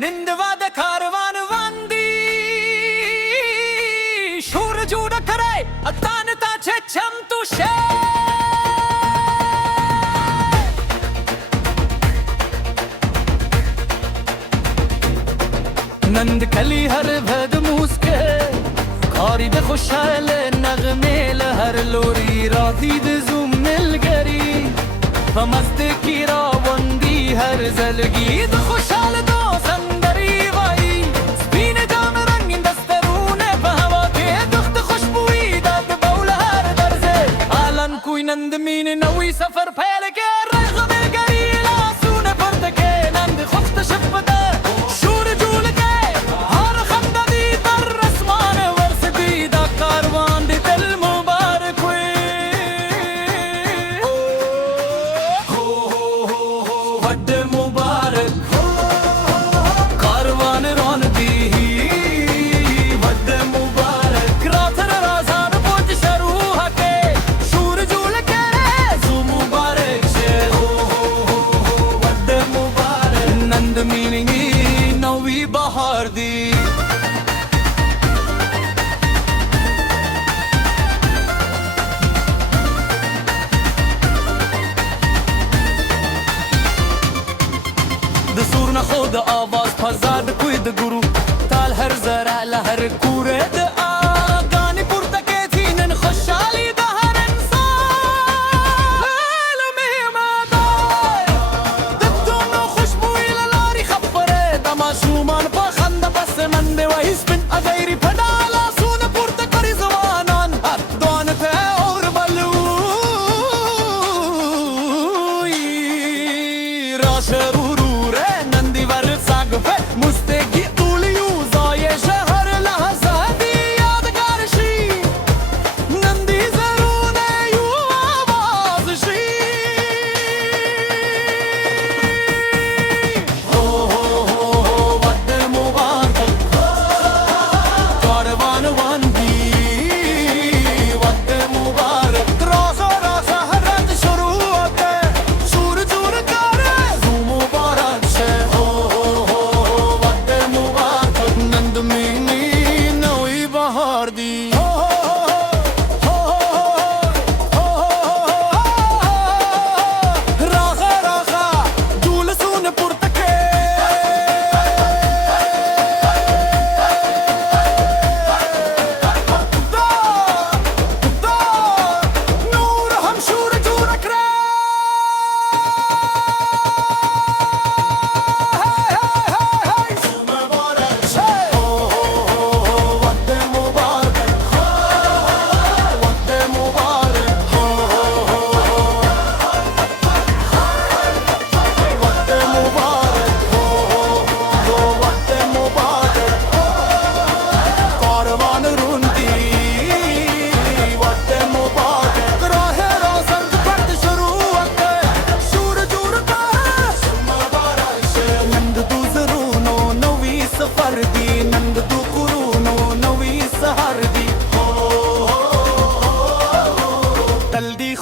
निंदवाद कारवान वांदी शूर जूड करे अतानता छे छमतु शे नंद कली हर भद मुस्के खारिद खुशाल नगमेल हर लोरी रातीद जुम मिलगरी फमस्त की रावंदी हर जलगी खुशाल दो संदरी वाई स्पीन जाम रंगीन दस्तरून बहवा के दुख्त खुशबुई दब बौल हर दर्जे आलन कोई नंद मीन नवी सफर फैल के रग में गरी लासून पर्द के नंद खुफ्त शपदा शूर जूल के हर खंदी तर रस्मान वर्स दी दा कारवान दी दिल मुबारक हो वड मुबारक कारवान रोन दी वड मुबारक रातर राजान पोच शरू हके शूर जूल के जू मुबारक शे हो वड मुबारक नंद मीनिंगी नवी बहार दी दसूर न खुद आवाज फजाद कोई द गुरु ताल हर जरा लहर कूरे द आगानी पुरता के थी नन खुशाली द हर इंसान लैल में मादाय दत्तों में खुशबुई ललारी खपरे दमाशूमान पखंद बस मंदे वहिस बिन अगैरी फडाला सून पुरता करी जवानान दोन पे और बलूई राशरू मुस्तेकी उलियू जाये शहर लहज़ादी यादगार शी नंदी ज़रूने यू आवाज़ शी हो वद मुबारक कारवान वांदी वद मुबारक रोज़ो रोज़ा हरत शुरू होते शूर जूर करे जू मुबारक शे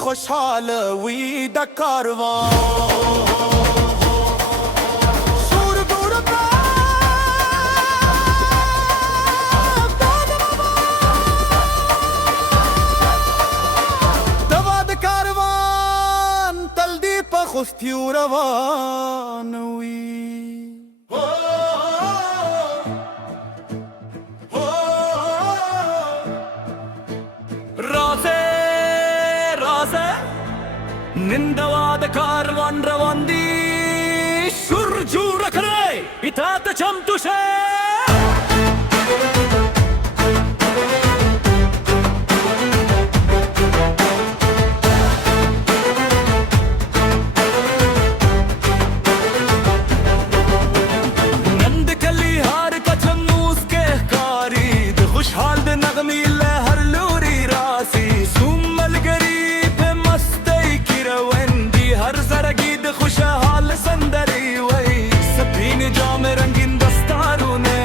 खुशहाल वी द कारवान शूर गुर दवाद कारवान तल्दी प खुफ्तियू रवान वी निंदवाद कारवान रवांदी शूर जूर करे इतात चमतु शे नंद कली हार कछम उसके कारी द खुशहाल द नगमी लहर लोरी रासी सुमल गरीब मस्तई की रवंदी हर जरगीद खुशहाल संदरी वही सभीन जाम रंगीन दस्तारों ने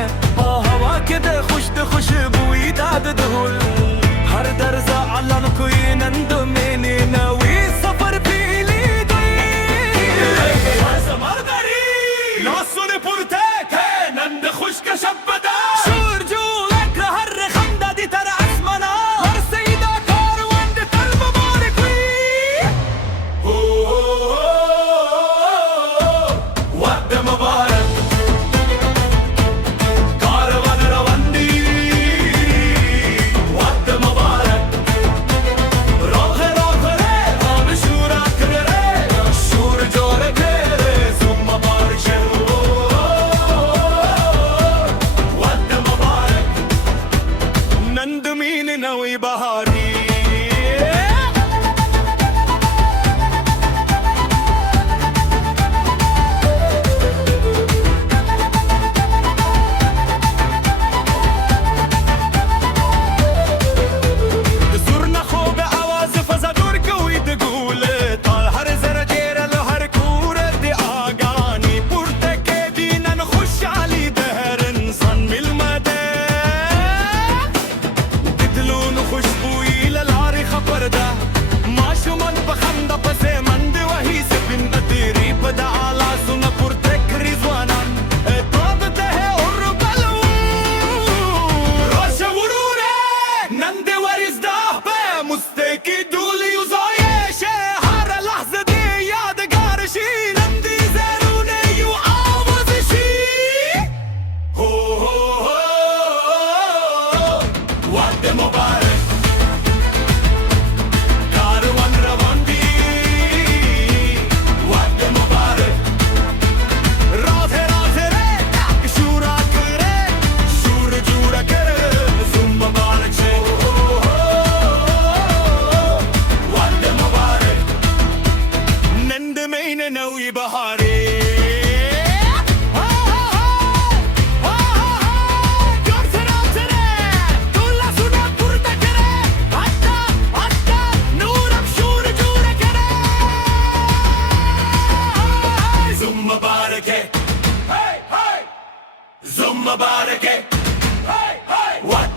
Zumba barake. Hey, hey. What?